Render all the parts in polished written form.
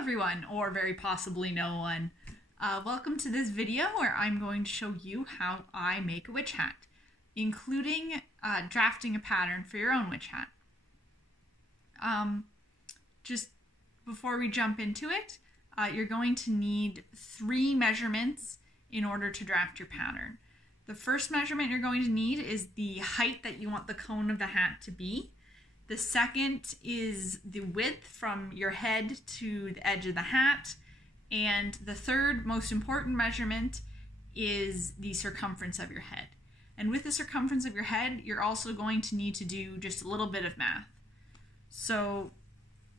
everyone, or very possibly no one. Welcome to this video where I'm going to show you how I make a witch hat, including drafting a pattern for your own witch hat. Just before we jump into it, you're going to need 3 measurements in order to draft your pattern. The first measurement you're going to need is the height that you want the cone of the hat to be. The second is the width from your head to the edge of the hat. And the third most important measurement is the circumference of your head. And with the circumference of your head, you're also going to need to do just a little bit of math. So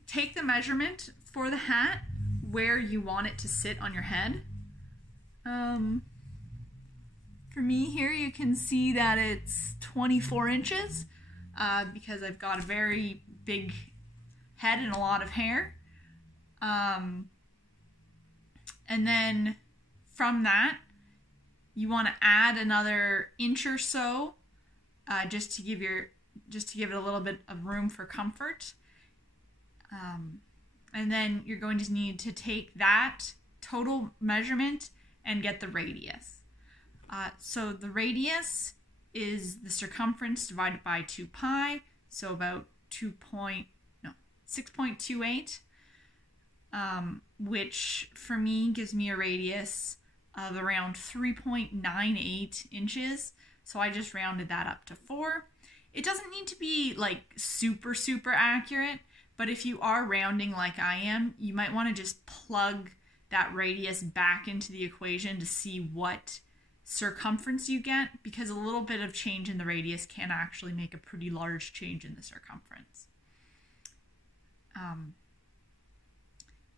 take the measurement for the hat where you want it to sit on your head. For me here, you can see that it's 24 inches. Because I've got a very big head and a lot of hair. And then from that, you want to add another inch or so, just to give it a little bit of room for comfort. And then you're going to need to take that total measurement and get the radius. So the radius is the circumference divided by 2 pi, so about 6.28, which for me gives me a radius of around 3.98 inches, so I just rounded that up to 4. It doesn't need to be like super accurate, but if you are rounding like I am, you might want to just plug that radius back into the equation to see what circumference you get, because a little bit of change in the radius can actually make a pretty large change in the circumference.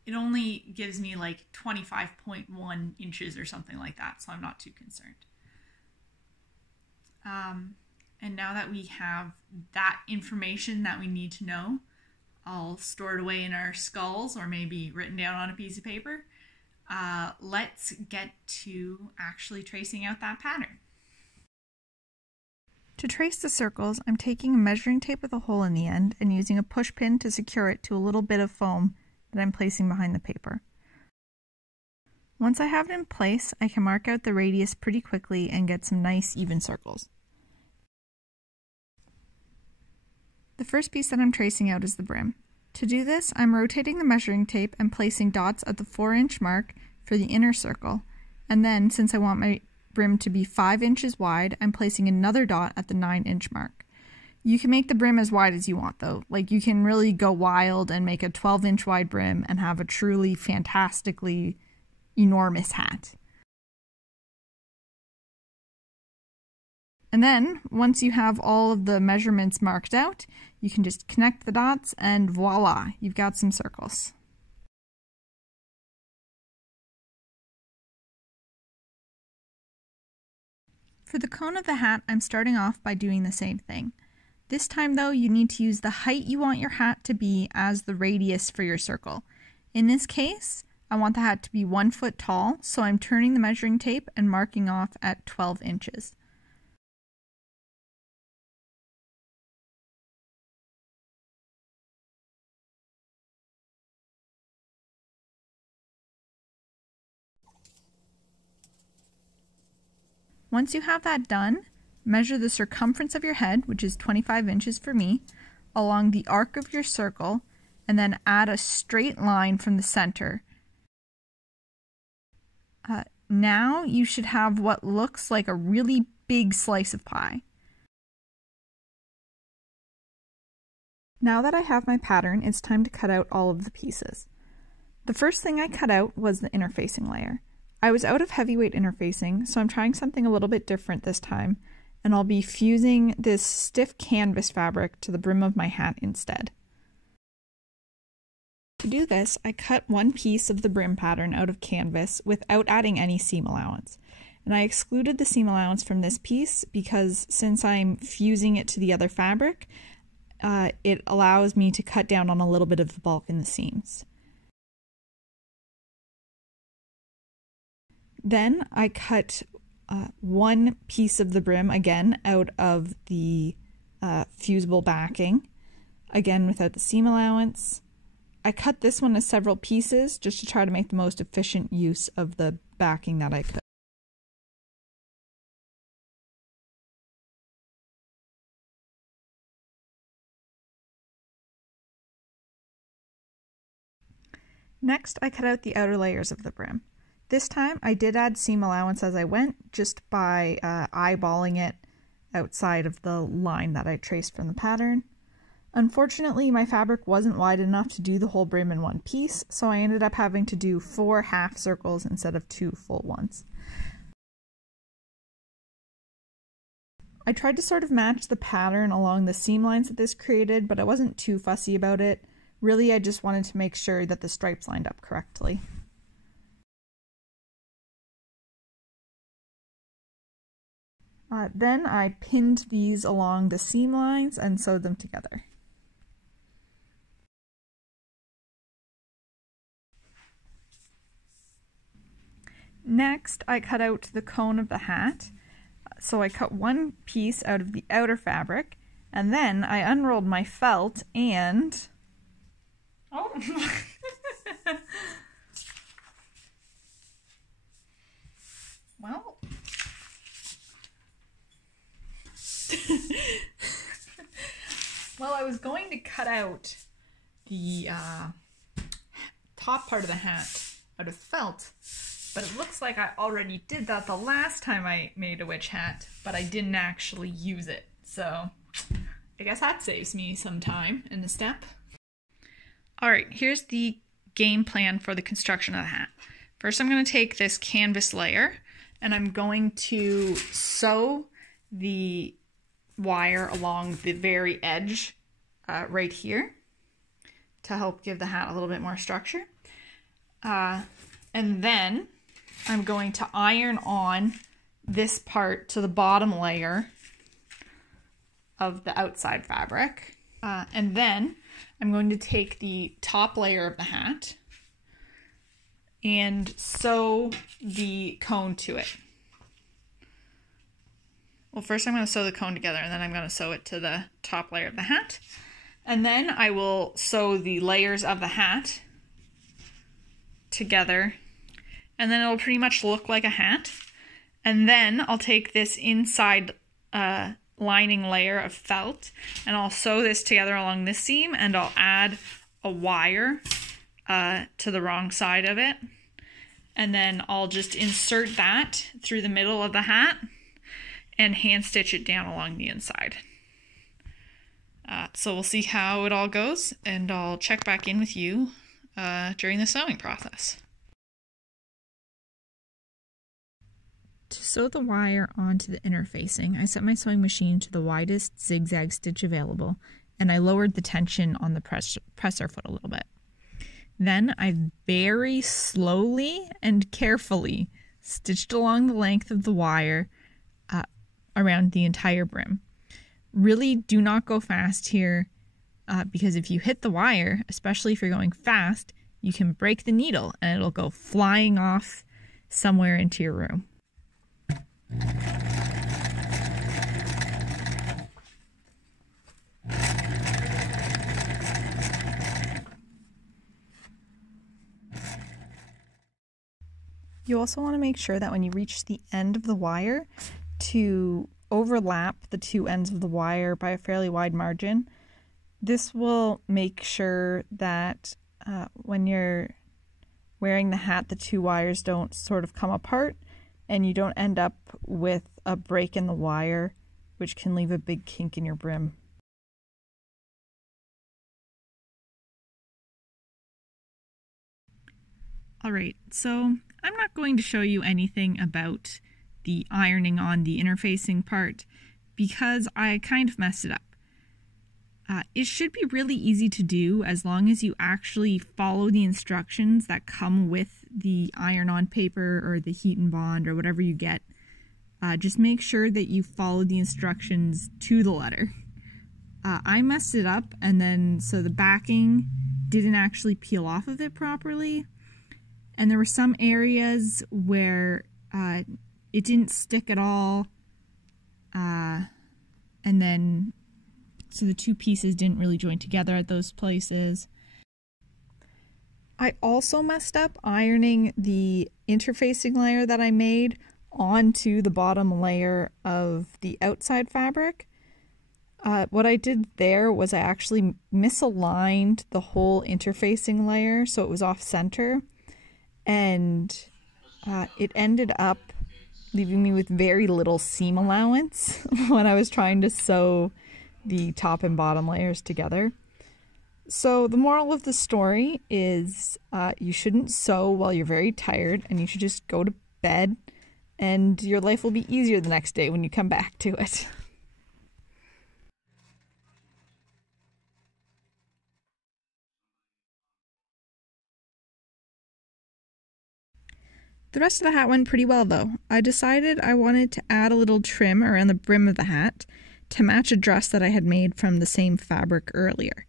It only gives me like 25.1 inches or something like that, so I'm not too concerned. And now that we have that information that we need to know, I'll store it away in our skulls or maybe written down on a piece of paper. Let's get to actually tracing out that pattern. To trace the circles, I'm taking a measuring tape with a hole in the end and using a push pin to secure it to a little bit of foam that I'm placing behind the paper. Once I have it in place, I can mark out the radius pretty quickly and get some nice even circles. The first piece that I'm tracing out is the brim. To do this, I'm rotating the measuring tape and placing dots at the 4-inch mark for the inner circle, and then, since I want my brim to be 5 inches wide, I'm placing another dot at the 9-inch mark. You can make the brim as wide as you want though, like you can really go wild and make a 12-inch wide brim and have a truly fantastically enormous hat. And then, once you have all of the measurements marked out, you can just connect the dots and voila, you've got some circles. For the cone of the hat, I'm starting off by doing the same thing. This time though, you need to use the height you want your hat to be as the radius for your circle. In this case, I want the hat to be 1 foot tall, so I'm turning the measuring tape and marking off at 12 inches. Once you have that done, measure the circumference of your head, which is 25 inches for me, along the arc of your circle, and then add a straight line from the center. Now you should have what looks like a really big slice of pie. Now that I have my pattern, it's time to cut out all of the pieces. The first thing I cut out was the interfacing layer. I was out of heavyweight interfacing, so I'm trying something a little bit different this time, and I'll be fusing this stiff canvas fabric to the brim of my hat instead. To do this, I cut one piece of the brim pattern out of canvas without adding any seam allowance. And I excluded the seam allowance from this piece because since I'm fusing it to the other fabric, it allows me to cut down on a little bit of the bulk in the seams. Then I cut one piece of the brim, again, out of the fusible backing, again without the seam allowance, I cut this one as several pieces just to try to make the most efficient use of the backing that I could. Next, I cut out the outer layers of the brim. This time, I did add seam allowance as I went, just by eyeballing it outside of the line that I traced from the pattern. Unfortunately, my fabric wasn't wide enough to do the whole brim in one piece, so I ended up having to do 4 half circles instead of 2 full ones. I tried to sort of match the pattern along the seam lines that this created, but I wasn't too fussy about it. Really, I just wanted to make sure that the stripes lined up correctly. Then I pinned these along the seam lines and sewed them together. Next, I cut out the cone of the hat. So I cut one piece out of the outer fabric, and then I unrolled my felt and... Oh! Well... Well, I was going to cut out the top part of the hat out of felt, but it looks like I already did that the last time I made a witch hat, but I didn't actually use it. So I guess that saves me some time in the step. Alright, here's the game plan for the construction of the hat. First, I'm going to take this canvas layer and I'm going to sew the wire along the very edge right here to help give the hat a little bit more structure. And then I'm going to iron on this part to the bottom layer of the outside fabric. And then I'm going to take the top layer of the hat and sew the cone to it. Well, first I'm going to sew the cone together and then I'm going to sew it to the top layer of the hat. And then I will sew the layers of the hat together. And then it'll pretty much look like a hat. And then I'll take this inside lining layer of felt and I'll sew this together along this seam and I'll add a wire to the wrong side of it. And then I'll just insert that through the middle of the hat and hand stitch it down along the inside. So we'll see how it all goes, and I'll check back in with you during the sewing process. To sew the wire onto the inner facing, I set my sewing machine to the widest zigzag stitch available, and I lowered the tension on the presser foot a little bit. Then I very slowly and carefully stitched along the length of the wire around the entire brim. Really do not go fast here because if you hit the wire, especially if you're going fast, you can break the needle and it'll go flying off somewhere into your room. You also want to make sure that when you reach the end of the wire to overlap the two ends of the wire by a fairly wide margin. This will make sure that when you're wearing the hat, the two wires don't sort of come apart and you don't end up with a break in the wire, which can leave a big kink in your brim. Alright, so I'm not going to show you anything about the ironing on the interfacing part because I kind of messed it up. It should be really easy to do as long as you actually follow the instructions that come with the iron-on paper or the heat and bond or whatever you get. Just make sure that you follow the instructions to the letter. I messed it up, and then so the backing didn't actually peel off of it properly, and there were some areas where it didn't stick at all, and then so the two pieces didn't really join together at those places. I also messed up ironing the interfacing layer that I made onto the bottom layer of the outside fabric. What I did there was I actually misaligned the whole interfacing layer so it was off center, and it ended up leaving me with very little seam allowance when I was trying to sew the top and bottom layers together. So the moral of the story is you shouldn't sew while you're very tired, and you should just go to bed, and your life will be easier the next day when you come back to it. The rest of the hat went pretty well though. I decided I wanted to add a little trim around the brim of the hat to match a dress that I had made from the same fabric earlier.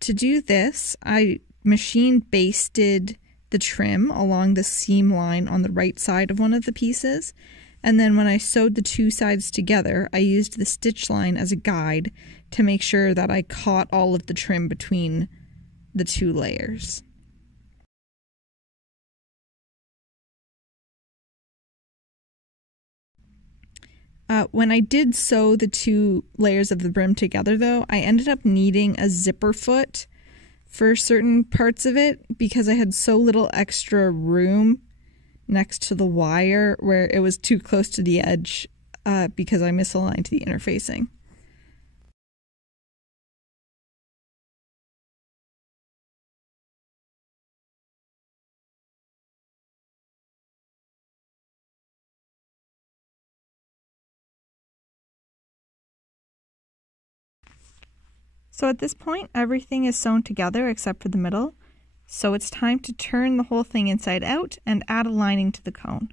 To do this, I machine basted the trim along the seam line on the right side of one of the pieces, and then when I sewed the two sides together, I used the stitch line as a guide to make sure that I caught all of the trim between the two layers. When I did sew the two layers of the brim together though, I ended up needing a zipper foot for certain parts of it because I had so little extra room next to the wire where it was too close to the edge because I misaligned the interfacing. So at this point, everything is sewn together except for the middle. So it's time to turn the whole thing inside out and add a lining to the cone.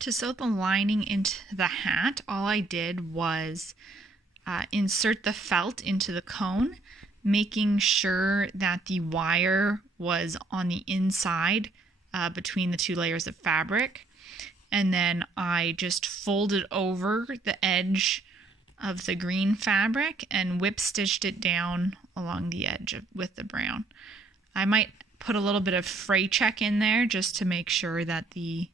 To sew the lining into the hat, all I did was insert the felt into the cone, making sure that the wire was on the inside between the two layers of fabric, and then I just folded over the edge of the green fabric and whip stitched it down along the edge with the brown. I might put a little bit of fray check in there just to make sure that the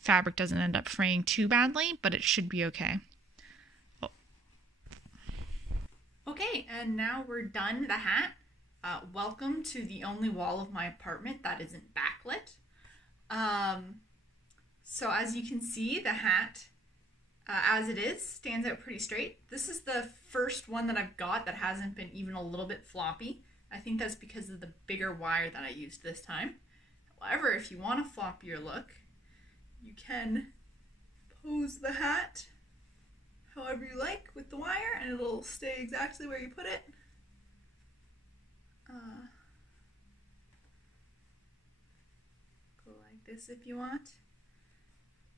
fabric doesn't end up fraying too badly, but it should be okay. Okay, and now we're done the hat. Welcome to the only wall of my apartment that isn't backlit. So as you can see, the hat, as it is, stands out pretty straight. This is the first one that I've got that hasn't been even a little bit floppy. I think that's because of the bigger wire that I used this time. However, if you want a floppier look, you can pose the hat however you like with the wire, and it'll stay exactly where you put it. Go like this if you want.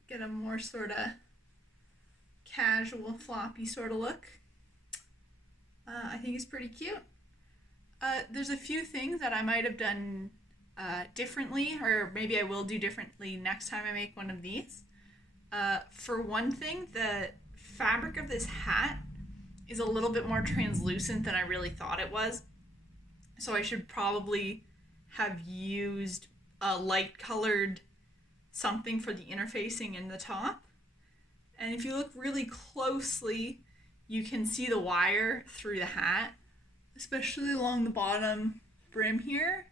Get a more sort of casual, floppy sort of look. I think it's pretty cute. There's a few things that I might have done differently, or maybe I will do differently next time I make one of these. For one thing, the fabric of this hat is a little bit more translucent than I really thought it was. So I should probably have used a light colored something for the interfacing in the top. And if you look really closely, you can see the wire through the hat, especially along the bottom brim here.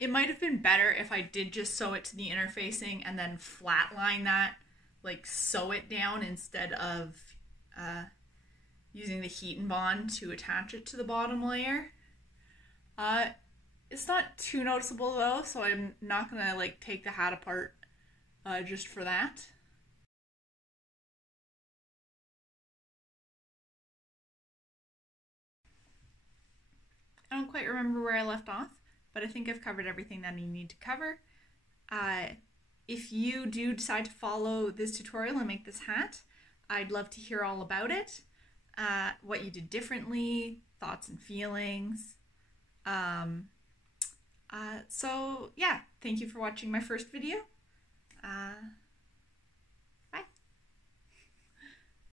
It might have been better if I did just sew it to the interfacing and then flatline that, like sew it down instead of using the heat and bond to attach it to the bottom layer. It's not too noticeable though, so I'm not gonna like take the hat apart just for that. I don't quite remember where I left off, but I think I've covered everything that I need to cover. If you do decide to follow this tutorial and make this hat, I'd love to hear all about it, what you did differently, thoughts and feelings. So yeah, thank you for watching my first video.